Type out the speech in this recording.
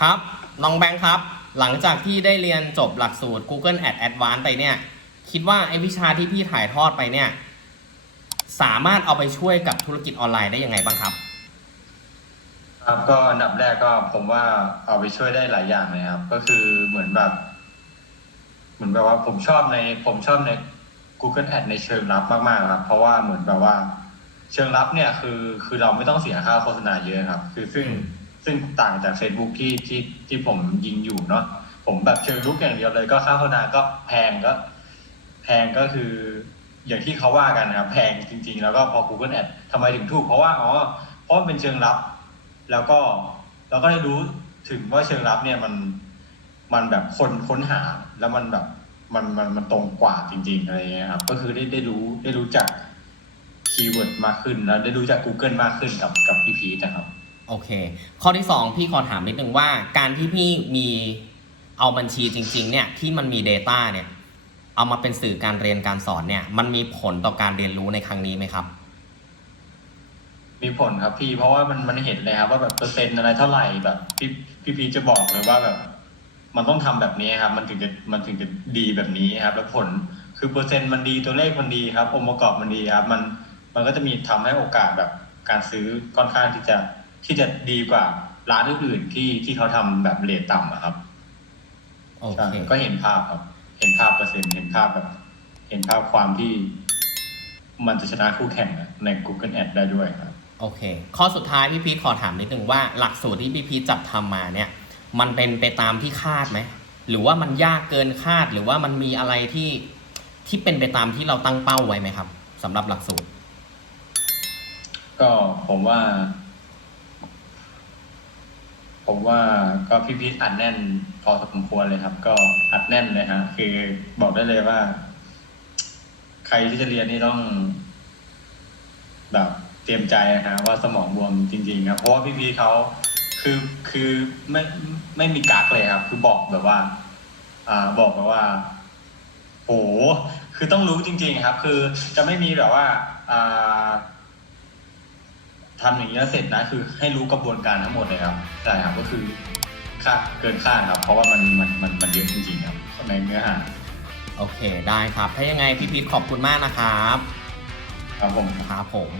ครับ น้องแบงค์ครับ หลังจากที่ได้เรียนจบหลักสูตร Google Ad Advanced ไปเนี่ย คิดว่าไอ้วิชาที่พี่ถ่ายทอดไปเนี่ย สามารถเอาไปช่วยกับธุรกิจออนไลน์ได้ยังไงบ้างครับ ครับก็อันดับแรกก็ผมว่าเอาไปช่วยได้หลายอย่างเลยครับ ก็คือเหมือนแบบ เหมือนแบบว่าผมชอบในผมชอบใน Google Ad ในเชิงลับมากๆครับ เพราะว่าเหมือนแบบว่า เชิงลับเนี่ยคือคือเราไม่ต้องเสียค่าโฆษณาเยอะครับ คือซึ่ง ซึ่งต่างจาก Facebook ที่ที่ที่ผมยิงอยู่เนาะผมแบบเชิงลุกอย่างเดียวเลยก็ค่าโฆษณาก็แพงก็ แพงก็คือ อย่างที่เขาว่ากันนะครับแพงจริง ๆ แล้วก็พอ Google Ad ทำไมถึงถูก เพราะว่าอ๋อเพราะมันเป็นเชิงลับ แล้วก็เราก็ได้รู้ถึงว่าเชิงลับเนี่ยมันมันแบบคนค้นหาแล้วมันแบบมันมันมันตรงกว่าจริง ๆ อะไรเงี้ยครับ ก็คือได้ได้รู้ได้รู้จักคีย์เวิร์ดมากขึ้นแล้วได้รู้จัก Google มากขึ้นกับกับพี่พีทนะครับ โอเค ข้อที่สองพี่ขอถามนิดนึงว่าการที่พี่มีเอาบัญชีจริง ๆ เนี่ยที่มันมี Data เนี่ยเอามาเป็นสื่อการเรียนการสอนเนี่ย มันมีผลต่อการเรียนรู้ในครั้งนี้ไหมครับ มีผลครับพี่เพราะว่ามันมันเห็นเลยครับว่าแบบเปอร์เซ็นต์อะไรเท่าไหร่แบบพี่พี่พีจะบอกเลยว่าแบบ มันต้องทำแบบนี้ครับ มันถึงจะมันถึงจะดีแบบนี้ครับ แล้วผลคือเปอร์เซ็นต์มันดีตัวเลขมันดีครับองค์ประกอบมันดีครับ มันมันก็จะมีทำให้โอกาสแบบการซื้อค่อนข้างที่จะ ที่จะดีกว่าร้านอื่นๆที่ที่เขาทำแบบเรทต่ำอะครับโอใช่เค ก็เห็นภาพครับ เห็นภาพเปอร์เซ็นต์เห็นภาพแบบ เห็นภาพความที่ มันจะชนะคู่แข่งใน Google Ad ได้ด้วยครับ โอเค ข้อสุดท้ายพี่พีทขอถามนิดนึงว่าหลักสูตรที่พี่พีทจัดทำมาเนี่ย มันเป็นไปตามที่คาดไหม หรือว่ามันยากเกินคาด หรือว่ามันมีอะไรที่ที่เป็นไปตามที่เราตั้งเป้าไว้ไหมครับสำหรับหลักสูตร ก็ผมว่า ผมว่าก็พี่พีทอัดแน่นพอสมควรเลยครับ ก็อัดแน่นเลยฮะ คือบอกได้เลยว่า ใครที่จะเรียนนี่ต้อง แบบเตรียมใจนะฮะว่าสมองบวมจริงๆครับเพราะว่าพี่พีทเขาคือคือไม่ไม่มีกักเลยครับ คือบอกแบบว่า อ่าบอกแบบว่าโหคือต้องรู้จริง ๆ ครับ คือจะไม่มีแบบว่า อ่า ทำอย่างนี้แล้วเสร็จนะคือให้รู้กระบวนการทั้งหมดเลยครับใช่ครับก็คือคาดเกินคาดครับ เพราะว่ามันมันมันมันเยอะจริงๆครับในเนื้อหาโอเคได้ครับ ถ้ายังไงพี่พีทขอบคุณมากนะครับ ครับผมครับผม